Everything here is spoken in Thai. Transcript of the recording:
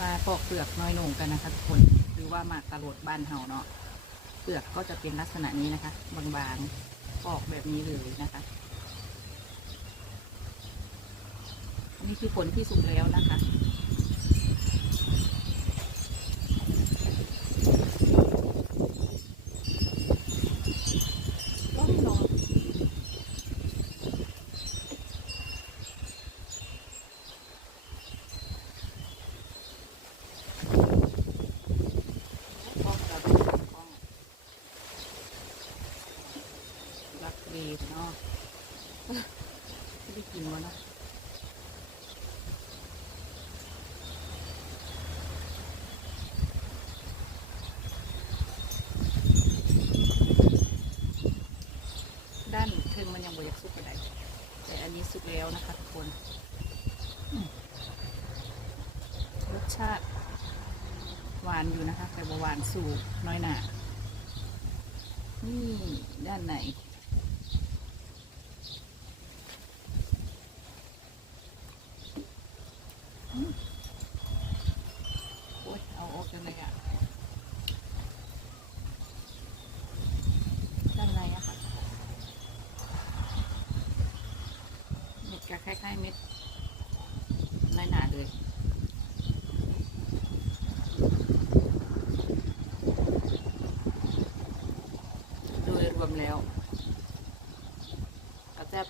มาปอกเปลือกน้อยหนงกันนะคะทุกคนหรือว่าหมากตะโลดบ้านเฮาเนาะเปลือกก็จะเป็นลักษณะนี้นะคะบางๆปอกแบบนี้เลยนะคะนี่คือผลที่สุกแล้วนะคะ ก็ไม่ร้อนกล้องเราเป็นกล้อง รักดีเนาะไม่ได้กินวะเนาะด้านเทิงมันยังบ่อยากสุกกระไดแต่อันนี้สุกแล้วนะคะทุกคนรสชาติ หวานอยู่นะคะ แต่ว่าหวานสูงน้อยหนานี่ด้านใน เอาอกจังเลอะด้านในอะค่ะเม็ดคล้เม็ดไม่หนาเลยโดยรวมแล้วก็แซ่บ